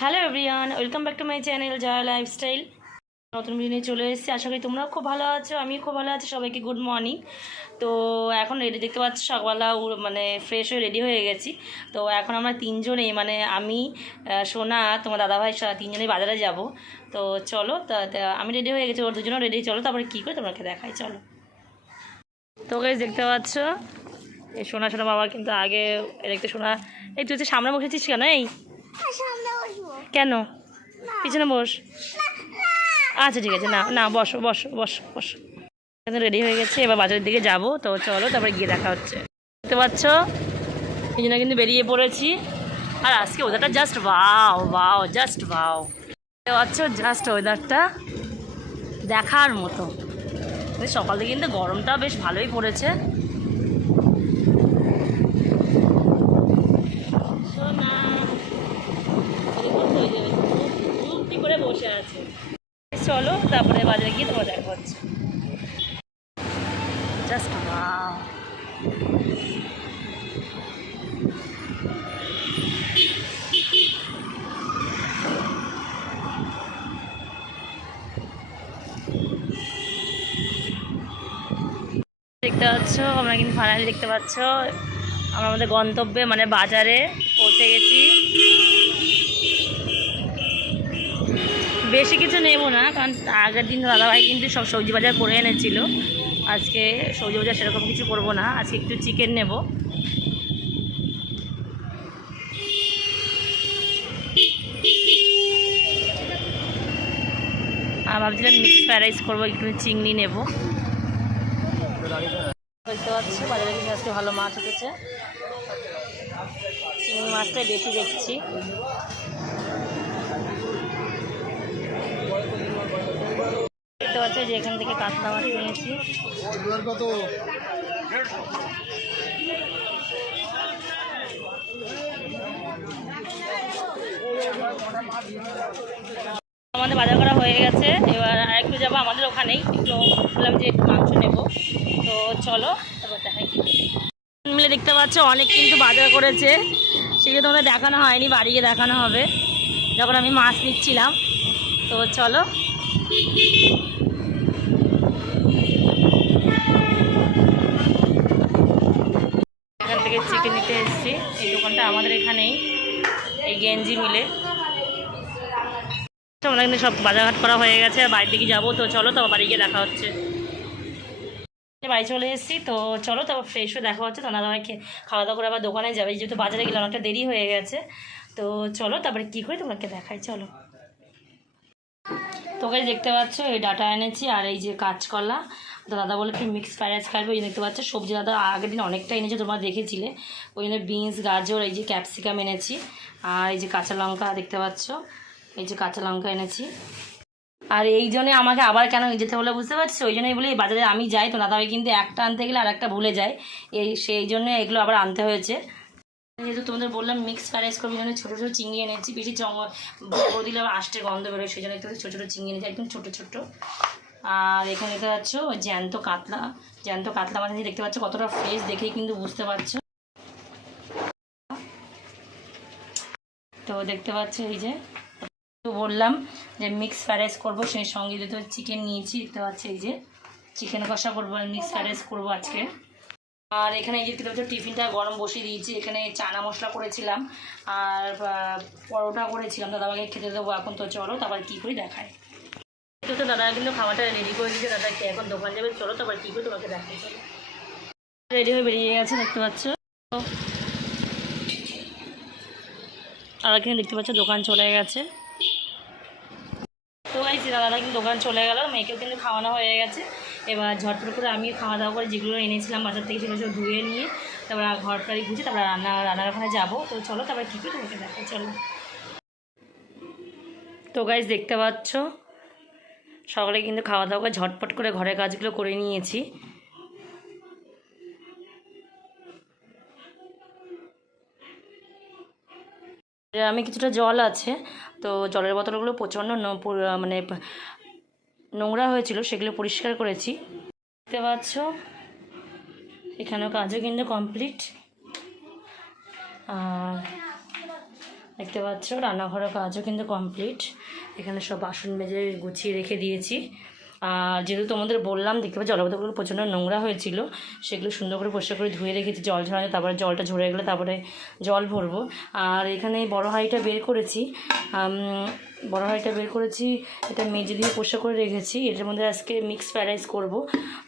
Hello everyone, welcome back to my channel Jaya lifestyle. নতুন video চলে এসেছি। আশা করি তোমরাও খুব ভালো আছো, আমিও খুব ভালো আছি। সবাইকে গুড মর্নিং। তো এখন রেডি, দেখতে পাচ্ছ সকালবেলা মানে ফ্রেশ হয়ে রেডি হয়ে গেছি। তো এখন আমরা তিনজনেই, মানে আমি, সোনা, তোমার দাদাভাই, তিনজনেই বাজারে যাব। তো চলো, আমি রেডি হয়ে গেছি, ওর দুজনেও রেডি। চলো তারপরে কী করে তোমাকে দেখাই, চলো। তো গাইস দেখতে পাচ্ছ এই সোনা বাবা কিন্তু আগে দেখতে শোনা। এই তুই হচ্ছে সামনে বসেছিস কেন? এই কেন পিছনে বস। আচ্ছা ঠিক আছে, না না বসো বসো বসো বসো। রেডি হয়ে গেছে, এবার বাজারের দিকে যাব। তো চলো তারপরে গিয়ে দেখা হচ্ছে। দেখতে পাচ্ছ এই জন্য কিন্তু বেরিয়ে পড়েছি। আর আজকে ওয়েদারটা just wow wow, just wow. দেখতে পাচ্ছ জাস্ট ওয়েদারটা দেখার মতো। সকাল থেকে কিন্তু গরমটা বেশ ভালোই পড়েছে। করে বসে আছে। চলো তারপরে বাজারে গিয়ে তোমার দেখা হচ্ছে। Just wow. দেখতে পাচ্ছ আমরা কিন্তু ফাইনালি দেখতে পাচ্ছ আমরা আমাদের গন্তব্যে মানে বাজারে পৌঁছে গেছি। বেশি কিছু নেব না, কারণ আগের দিন দাদাভাই কিন্তু সব সবজি বাজার করে এনেছিল। আজকে সবজি বাজার সেরকম কিছু করব না, আজকে একটু চিকেন নেব। আর ভাবছিলাম মিক্স ফ্রাইড রাইস করবো, একটু চিংড়ি নেব। দেখতে পাচ্ছি বাজারে কিন্তু আজকে ভালো মাছ উঠেছে, চিংড়ি মাছটাই বেশি দেখছি। দেখতে পাচ্ছি যে এখান থেকে কাতলা মাছ নিয়েছি। আমাদের বাজার করা হয়ে গেছে, এবার আরেকটু যাবো আমাদের ওখানেই, একটু বললাম যে একটু মাংস নেব। তো চলো তারপর দেখাই। মিলে দেখতে পাচ্ছ অনেক কিন্তু বাজার করেছে, সেগুলো তোমাদের দেখানো হয়নি, বাড়ি গিয়ে দেখানো হবে যখন আমি মাছ নিচ্ছিলাম। তো চলো। এখান থেকে চিকেন নিতে এসেছি, এই দোকানটা আমাদের এখানেই, এই গেঞ্জি মিলে। আমরা কিন্তু সব বাজারঘাট করা হয়ে গেছে, আর বাড়ির দিকে যাবো। তো চলো তো বাড়ি গিয়ে দেখা হচ্ছে। বাড়ি চলে এসেছি, তো চলো তারপর ফ্রেশ হয়ে দেখা হচ্ছে। তো দাদাভাইকে খাওয়া দাওয়া করে আবার দোকানে যাবে, যেহেতু বাজারে গেলে অনেকটা দেরি হয়ে গেছে। তো চলো তারপরে কী করে তোমাকে দেখাই, চলো। তোকে দেখতে পাচ্ছ এই ডাটা এনেছি, আর এই যে কাঁচকলা। তো দাদা বলে একটু মিক্স ফ্রাইড রাইস খাবে, ওই দেখতে পাচ্ছ সবজি দাদা আগের দিন অনেকটা এনেছে, তোমরা দেখেছিলে। ওই জন্য বিনস, গাজর, এই যে ক্যাপসিকাম এনেছি, আর এই যে কাঁচা লঙ্কা দেখতে পাচ্ছ, এই যে কাঁচা লঙ্কা এনেছি। আর এই জন্যে আমাকে আবার কেন যেতে হলো বুঝতে পারছো, ওই জন্যই বলি বাজারে আমি যাই তো দাদাভাই কিন্তু একটা আনতে গেলে আর একটা ভুলে যায়, সেই জন্য এগুলো আবার আনতে হয়েছে। যেহেতু তোমাদের বললাম মিক্স ফ্রাইড রাইস করবো, জন্য ছোটো ছোটো চিংড়ি এনেছি। বেশি বড় দিলে আবার আষ্টে গন্ধ বেরোয়, সেই জন্য একটু ছোটো ছোটো চিংড়ি এনেছি, একদম ছোটো ছোটো। আর এখানে দেখতে পাচ্ছ জ্যান্ত কাতলা মাছ দেখতে পাচ্ছ, কতটা ফ্রেশ দেখেই কিন্তু বুঝতে পারছো। তো দেখতে পাচ্ছ এই যে বললাম যে মিক্স ফ্রাইড রাইস করবো, সেই সঙ্গে যেহেতু চিকেন নিয়েছি, দেখতে পাচ্ছি এই যে চিকেন কষা করবো, মিক্স ফ্রাইড রাইস করবো আজকে। আর এখানে এই যে দেখতে পাচ্ছ টিফিনটা গরম বসিয়ে দিয়েছি, এখানে চানা মশলা করেছিলাম আর পরোটা করেছিলাম, দাদাভাইকে খেতে দেবো এখন। তো চলো তারপর কী করে দেখায়। তো দাদা কিন্তু খাওয়াটা রেডি করে দিয়েছে, দাদাকে এখন দোকান যাবে। চলো তারপর কী করে তোমাকে দেখাই, চলো। রেডি হয়ে বেরিয়ে গেছে দেখতে পাচ্ছ। আর এখানে দেখতে পাচ্ছ দোকান চলে গেছে। তো গাইছি দাদা কিন্তু দোকান চলে গেল, মেয়েকেও কিন্তু খাওয়ানো হয়ে গেছে। এবার ঝটপট করে আমি খাওয়া দাওয়া করে যেগুলো এনেছিলাম বাজার থেকে সেগুলো সব ধুয়ে নিয়ে তারপর ঘর টাড়ি ঘুরছি, তারপর রান্নার ওখানে যাবো। তো চলো তারপরে কী করে তোমাকে দেখাই, চলো। তো গাইস দেখতে পাচ্ছ সকালে কিন্তু খাওয়া দাওয়া করে ঝটপট করে ঘরের কাজগুলো করে নিয়েছি। আমি কিছুটা জল আছে, তো জলের বোতলগুলো প্রচণ্ড মানে নোংরা হয়েছিল, সেগুলো পরিষ্কার করেছি। দেখতে পাচ্ছ এখানেও কাজও কিন্তু কমপ্লিট। আর দেখতে পাচ্ছ রান্নাঘরের কাজও কিন্তু কমপ্লিট। এখানে সব বাসন মেজে গুছিয়ে রেখে দিয়েছি। আর যেহেতু তোমাদের বললাম দেখতে পাচ্ছি জলপাতাগুলো প্রচণ্ড নোংরা হয়েছিল, সেগুলো সুন্দর করে পরিষ্কার করে ধুয়ে রেখেছি জল ঝরানো, তারপরে জলটা ঝরে গেলে তারপরে জল ভরবো। আর এখানে বড় হাঁড়িটা বের করেছি, এটা মেজে দিয়ে পরিষ্কার করে রেখেছি। এটার মধ্যে আজকে মিক্স ফ্রাইড রাইস করবো।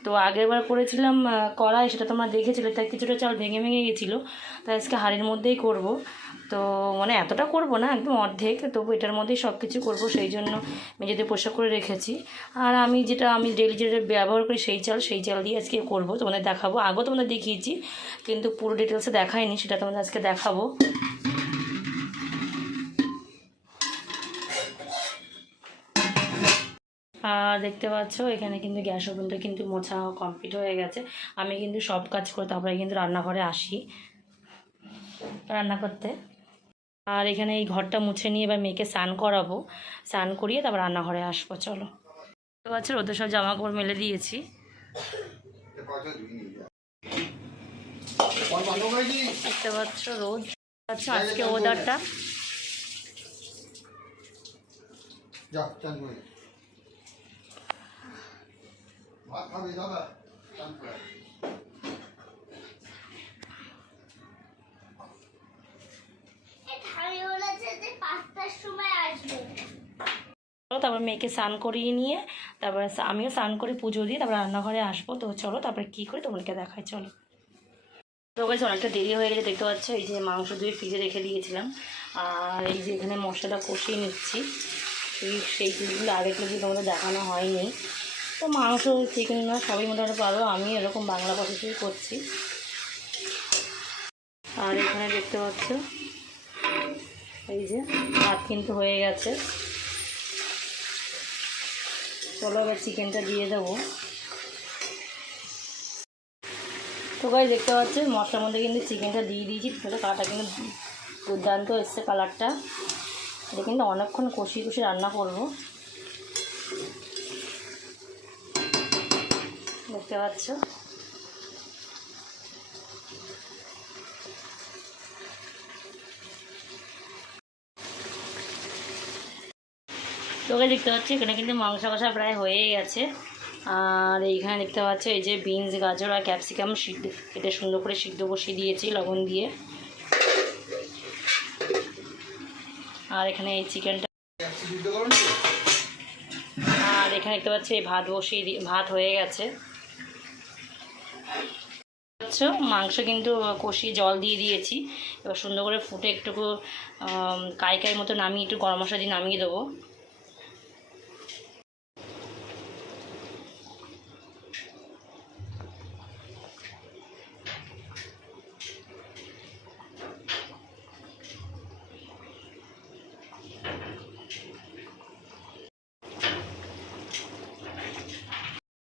তো আগেরবার করেছিলাম কড়াই, সেটা তোমরা দেখেছিলে, তাই কিছুটা চাল ভেঙে ভেঙে গেছিলো, তাই আজকে হাঁড়ির মধ্যেই করব। তো মানে এতটা করব না, একদম অর্ধেক, তবু এটার মধ্যেই সব কিছু করবো, সেই জন্য মেঝেতে পরিষ্কার করে রেখেছি। আর আমি ডেলি যেটা ব্যবহার করি সেই চাল দিয়ে আজকে করবো, তোমাদের দেখাবো। আগেও তোমাদের দেখিয়েছি কিন্তু পুরো ডিটেলসে দেখাইনি, সেটা তোমাদের আজকে দেখাবো। আর দেখতে পাচ্ছ এখানে কিন্তু গ্যাস ওভেনটা কিন্তু মোছা কমপ্লিট হয়ে গেছে। আমি কিন্তু সব কাজ করে তারপরে কিন্তু রান্নাঘরে আসি রান্না করতে। আর এখানে এই ঘরটা মুছে নিয়ে এবার মেয়েকে স্নান করাবো, স্নান করিয়ে তারপর রান্নাঘরে আসবো। চলো, দেখতে পাচ্ছ ওদের সব জামা কাপড় মেলে দিয়েছি। দেখতে পাচ্ছ রোদ, আচ্ছা আজকে ওয়েদারটা তারপর মেয়েকে স্নান করিয়ে নিয়ে তারপরে আমিও স্নান করে পুজো দিয়ে তারপর রান্নাঘরে আসবো। তো চলো তারপরে কী করি তোমাদেরকে দেখাই। চলো, তো গাইস অনেকটা দেরি হয়ে গেছে, দেখতে পাচ্ছ এই যে মাংস ধুয়ে ফ্রিজে রেখে দিয়েছিলাম। আর এই যে এখানে মশলাটা কষিয়ে নিচ্ছি, সেই চীজগুলো আগেগুলো যে তোমাদের দেখানো হয়নি। তো মাংস চিকেন না সবই মোটামুটি পারো, আমি এরকম বাংলা পদ্ধতিই করছি। আর এখানে দেখতে পাচ্ছ এই যে ভাত কিন্তু হয়ে গেছে। চলো এবার চিকেনটা দিয়ে দেবো। তো গাই দেখতে পাচ্ছি মশলার মধ্যে কিন্তু চিকেনটা দিয়ে দিয়েছি, কালারটা কিন্তু দুর্দান্ত এসছে কালারটা। এটা কিন্তু অনেকক্ষণ কষিয়ে কষিয়ে রান্না করবো, দেখতে পাচ্ছ। তোকে দেখতে পাচ্ছি এখানে কিন্তু মাংস কষা প্রায় হয়েই গেছে। আর এইখানে দেখতে পাচ্ছ এই যে বিনস, গাজর আর ক্যাপসিকাম এটা সুন্দর করে সিদ্ধ বসিয়ে দিয়েছি লবণ দিয়ে। আর এখানে এই চিকেনটা, আর এখানে দেখতে পাচ্ছি এই ভাত হয়ে গেছে। মাংস কিন্তু কষিয়ে জল দিয়ে দিয়েছি, এবার সুন্দর করে ফুটে একটুকু কাই মতো নামিয়ে একটু গরম মশলা দিয়ে নামিয়ে দেবো।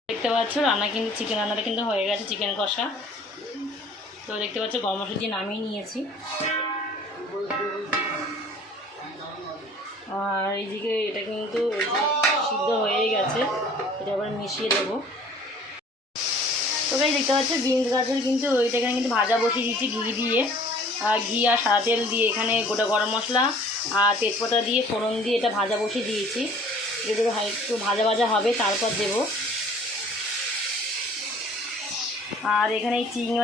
দেখতে পাচ্ছ রান্না কিন্তু চিকেন রান্নাটা কিন্তু হয়ে গেছে, চিকেন কষা। তো দেখতে পাচ্ছ গরম মশলা দিয়ে নামিয়ে নিয়েছি। আর এইদিকে এটা কিন্তু সিদ্ধ হয়ে গেছে, এটা আবার মিশিয়ে দেবো। তো গাইস দেখতে পাচ্ছ বিনস গাজর কিন্তু ওইটা এখানে কিন্তু ভাজা বসিয়ে দিয়েছি ঘি দিয়ে, ঘি আর সাদা তেল দিয়ে। এখানে গোটা গরম মশলা আর তেজপাতা দিয়ে ফোড়ন দিয়ে এটা ভাজা বসিয়ে দিয়েছি। এগুলো একটু ভাজা ভাজা হবে তারপর দেবো। আর এখানে এই চিংড়ি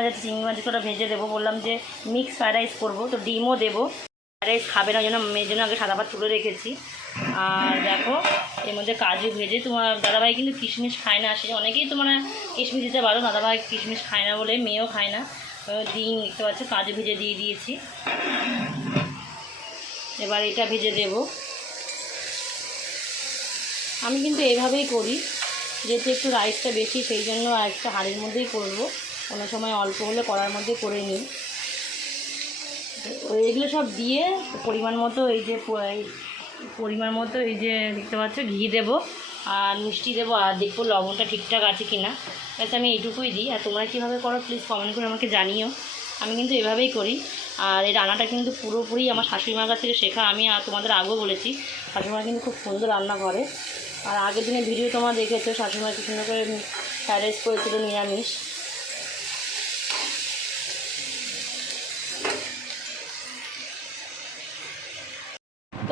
মাছটা ভেজে দেবো, বললাম যে মিক্স ফ্রাইড রাইস করবো, তো ডিমও দেবো। ফ্রাইড রাইস খাবে না, মেয়ের জন্য আগে সাদা ভাত তুলে রেখেছি। আর দেখো এর মধ্যে কাজু ভেজে, তোমার দাদাভাই কিন্তু কিশমিশ খায় না, আসে অনেকেই তোমরা কিশমিশ দিতে পারো, দাদাভাই কিশমিশ খায় না বলে মেয়েও খায় না। ডিম দেখতে পাচ্ছ কাজু ভেজে দিয়ে দিয়েছি, এবার এটা ভেজে দেব। আমি কিন্তু এভাবেই করি, যেহেতু একটু রাইসটা বেশি সেই জন্য একটা হাঁড়ির মধ্যেই করবো, কোনো সময় অল্প হলে কড়ার মধ্যে করে নিই। এগুলো সব দিয়ে পরিমাণ মতো এই যে দেখতে পাচ্ছ ঘি দেবো আর মিষ্টি দেবো, আর দেখবো লবণটা ঠিকঠাক আছে কি না। ব্যাস আমি এইটুকুই দিই। আর তোমরা কীভাবে করো প্লিজ কমেন্ট করে আমাকে জানিও। আমি কিন্তু এভাবেই করি। আর এই রান্নাটা কিন্তু পুরোপুরি আমার শাশুড়িমার কাছ থেকে শেখা। আমি তোমাদের আগেও বলেছি শাশুড়িমা কিন্তু খুব সুন্দর রান্না করে। আর আগের দিনের ভিডিও তোমরা দেখেছো শাশুড়িমা কি সুন্দর করে ফ্রাইড রাইস করেছিল নিরামিষ।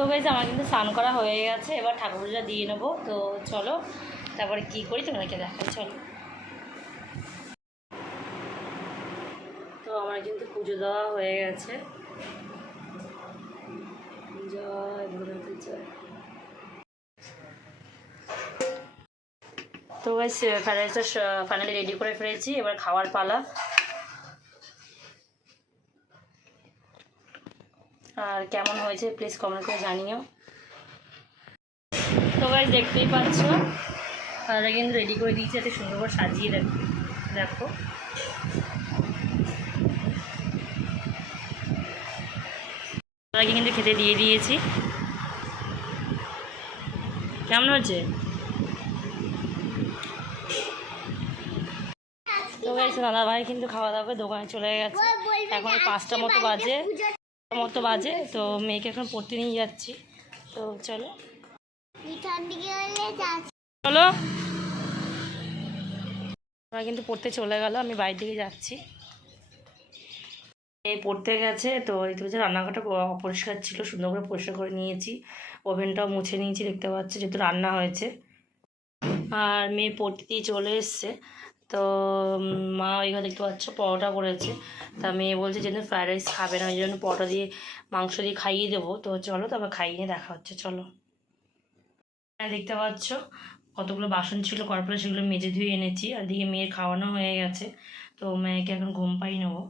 গাইজ আমার কিন্তু স্নান করা হয়ে গেছে, এবার ঠাকুর পূজা দিয়ে নেবো। তো চলো তারপরে কী করি তোমাদেরকে দেখাই, চলো। তো আমার কিন্তু পুজো দেওয়া হয়ে গেছে। জয় ভোলেনাথের জয়। তো গাইজ ফ্রাইড রাইসটা ফাইনালি রেডি করে ফেলেছি, এবার খাওয়ার পালা। আর কেমন হয়েছে প্লিজ কমেন্ট করে জানিও। তো গাইজ দেখতেই পাচ্ছ তারা কিন্তু রেডি করে দিয়েছি, এত সুন্দর করে সাজিয়ে দেখো। তাদেরকে কিন্তু খেতে দিয়ে দিয়েছি। কেমন হচ্ছে? তো গাইজ দাদা ভাই কিন্তু খাওয়া দাওয়া দোকানে চলে গেছে, এখন 5টা মতো বাজে। তো মেয়েকে এখন পড়তে নিয়ে যাচ্ছি। তো চলো চলো, ওরা কিন্তু পড়তে চলে গেল, আমি বাইরের দিকে যাচ্ছি। এই পড়তে গেছে। তো এই তো রান্নাঘরটা অপরিষ্কার ছিল, সুন্দর করে পরিষ্কার করে নিয়েছি, ওভেনটাও মুছে নিয়েছি, দেখতে পাচ্ছি যেহেতু রান্না হয়েছে। আর মেয়ে পড়তে দিয়ে চলে এসছে। তো মা ওইখানে দেখতে পাচ্ছ পরোটা করেছে, তা মেয়ে বলছে যেহেতু ফ্রাইড রাইস খাবে না, ওই জন্য পরোটা দিয়ে মাংস দিয়ে খাইয়ে দেবো। তো চলো তারপর খাইয়ে নিয়ে দেখা হচ্ছে, চলো। দেখতে পাচ্ছ কতগুলো বাসন ছিল কর্পোরে, সেগুলো মেজে ধুয়ে এনেছি। আর দিকে মেয়ের খাওয়ানো হয়ে গেছে, তো মেয়েকে এখন ঘুম পাই নেবো।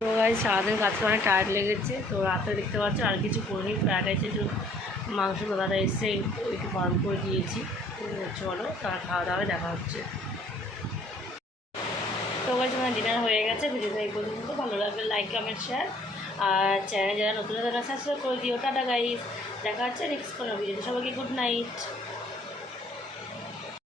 তো গাইজ সারাদিন কাজ করে অনেক টায়ার্ড লেগেছে। তো রাতে দেখতে পাচ্ছ আর কিছু করিনি, ফ্রাইড রাইসে একটু মাংস দাদাটা এসে একটু গরম করে দিয়েছি। তো চলো তার খাওয়া দাওয়া দেখা হচ্ছে। তো গাইজ আমার ডিনার হয়ে গেছে। ভিডিওটা এই পর্যন্ত, ভালো লাগলে লাইক কমেন্ট শেয়ার, আর চ্যানেল যারা নতুন তারা সাবস্ক্রাইব করে দিও। টাটা গাইজ, দেখা হচ্ছে নেক্সট কোনো ভিডিওতে। সবাইকে গুড নাইট।